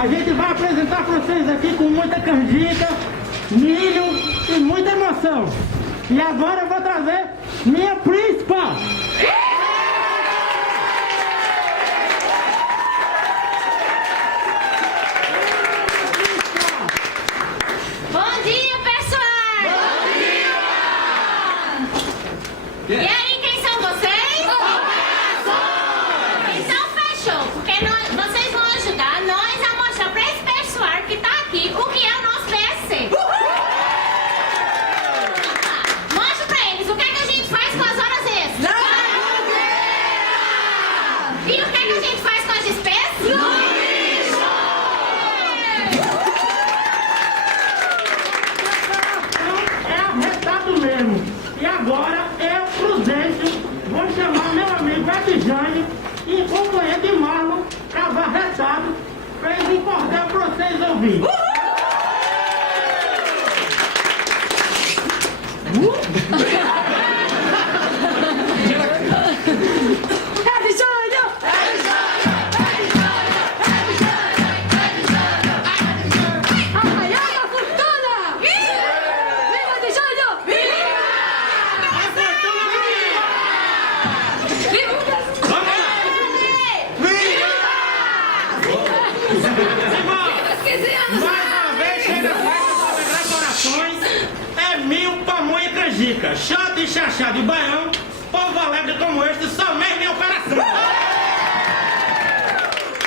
a gente vai apresentar para vocês aqui com muita canjica, milho e muita emoção. E agora eu vou trazer minha principal. Bom dia, pessoal! Bom dia! E aí, quem são vocês? Operações! Então fechou, porque vocês vão ajudar nós a mostrar para esse pessoal que tá aqui o que é o nosso PSC. Mostra para eles o que é que a gente faz com as horas extras. E o que é que a gente faz com as despesas? É arretado mesmo. E agora eu, Prudêncio, vou chamar meu amigo Edjane e companheiro de Marlon, casar arretado, fez um cordel para vocês ouvirem. Arraial da Fortuna! Viva de Jânio! Mais uma vez chega a festa para alegrar corações. É mil, pamonha e canjica. Shot e chachá de baião. Povo alegre como este, só mesmo em operação.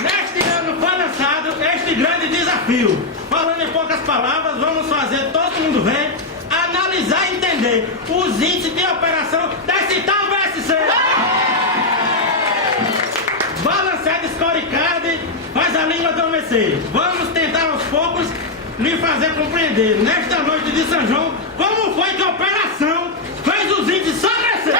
Neste ano foi lançado este grande desafio. Falando em poucas palavras, vamos fazer todo mundo ver, analisar e entender os índices de operação desse tal VSC. Balancete scorecard faz a língua adormecer. Vamos tentar aos poucos lhe fazer compreender, nesta noite de São João, como foi que a operação fez os índices sobrescer.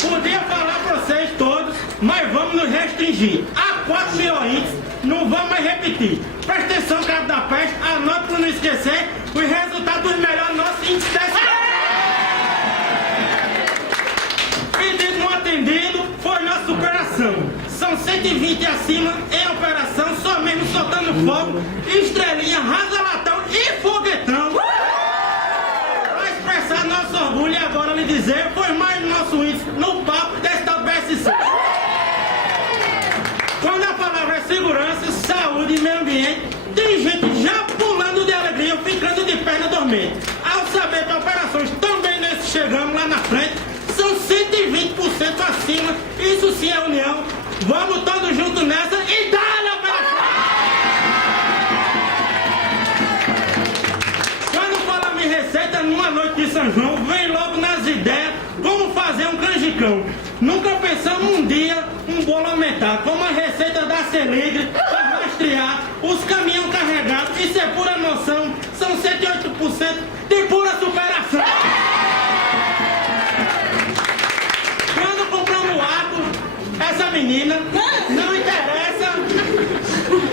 Podia falar para vocês todos, mas vamos nos restringir a 4 mil índices, não vamos mais repetir. Presta atenção, cabo da peste, anote para não esquecer os resultados dos melhores nossos índices desse ano. Pedido não atendido foi nossa superação. São 120 acima em operação, só mesmo soltando fogo, estrelinha, rasa-latão e foguetão. Para expressar nosso orgulho e agora lhe dizer, foi mais nosso índice no papo desta PSC. Quando a palavra é segurança, saúde e meio ambiente, tem gente já pulando de alegria, ficando de perna dormente. Ao saber que operações também nesse chegamos lá na frente, são 120% acima, isso sim é união. Vamos todos juntos nessa e dá-lhe a operação! Quando falamos em receita numa noite de São João, vem logo nas ideias como fazer um canjicão. Nunca pensamos um dia um bolo aumentar, como a receita da Seligre, para rastrear os caminhões carregados, isso é pura emoção, são 108% de pura superação. Quando compramos o arco, essa menina, não interessa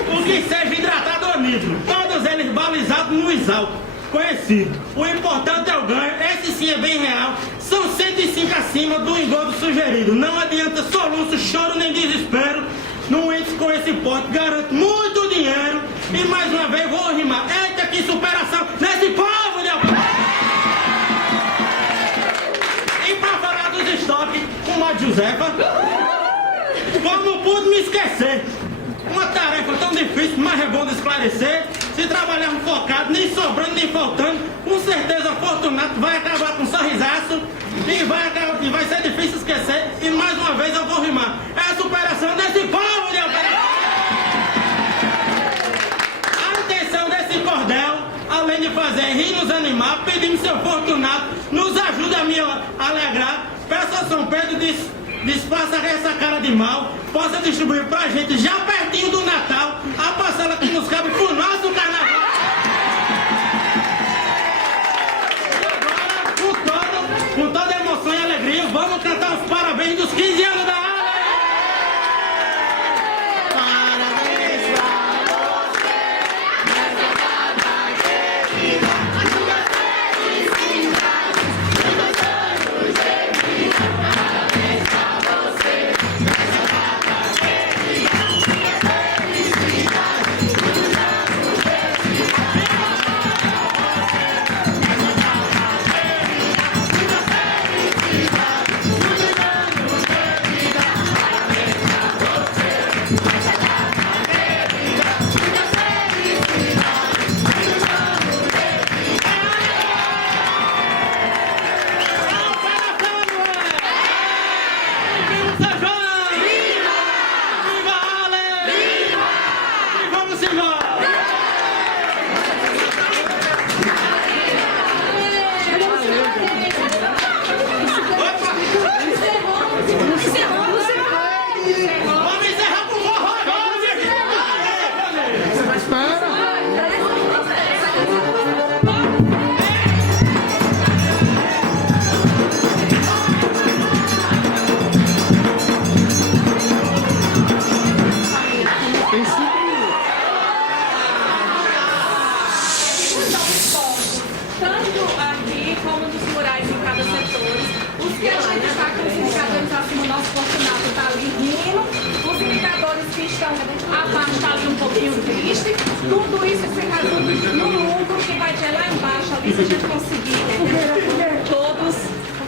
o que seja hidratado ou nível, todos eles balizados no exalto, conhecido. O importante é o ganho, esse sim é bem real, são 105 acima do engodo sugerido. Não adianta soluço, choro nem desespero, num índice com esse pote garanto muito dinheiro. E mais uma vez vou rimar, eita que superação nesse povo de operação. E pra falar dos estoques, com a Josefa, como pude me esquecer? Uma tarefa tão difícil, mas é bom de esclarecer. Se trabalharmos focado, nem sobrando nem faltando, com certeza Fortunato vai acabar com um sorrisaço e vai ser difícil esquecer. E mais uma vez eu vou rimar, é a superação desse povo de operação. A intenção desse cordel, além de fazer rir nos animar, pedimos seu Fortunato, nos ajude a me alegrar. Peço a São Pedro desfaça essa cara de mal, possa distribuir pra gente já pertinho do Natal a parcela que nos cabe pro nosso carnaval. E agora, com toda emoção e alegria, vamos cantar os parabéns dos 15 anos da aula. Parabéns pra você, nessa data querida, muitas felicidades, muitos anos de vida. Parabéns pra você, nessa data querida. a parte está ali um pouquinho triste. Tudo isso se resume no lucro que vai ter lá embaixo, ali se a gente conseguir todos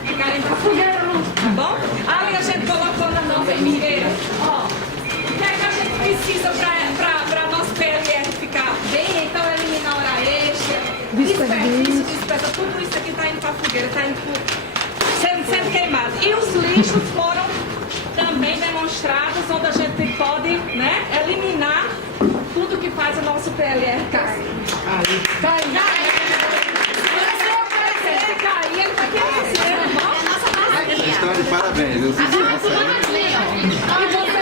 ficarem pra fogueira, tá bom? Ali a gente colocou na nossa fogueira, ó, o que é que a gente precisa para nosso PLR ficar bem, então eliminar hora extra, desperdício, dispersa, tudo isso aqui está indo para a fogueira, está indo sendo queimado. E os lixos foram também demonstrados, onde a gente pode, né, eliminar tudo que faz o nosso PLR cair. Vocês estão de parabéns. A sua turma, ó.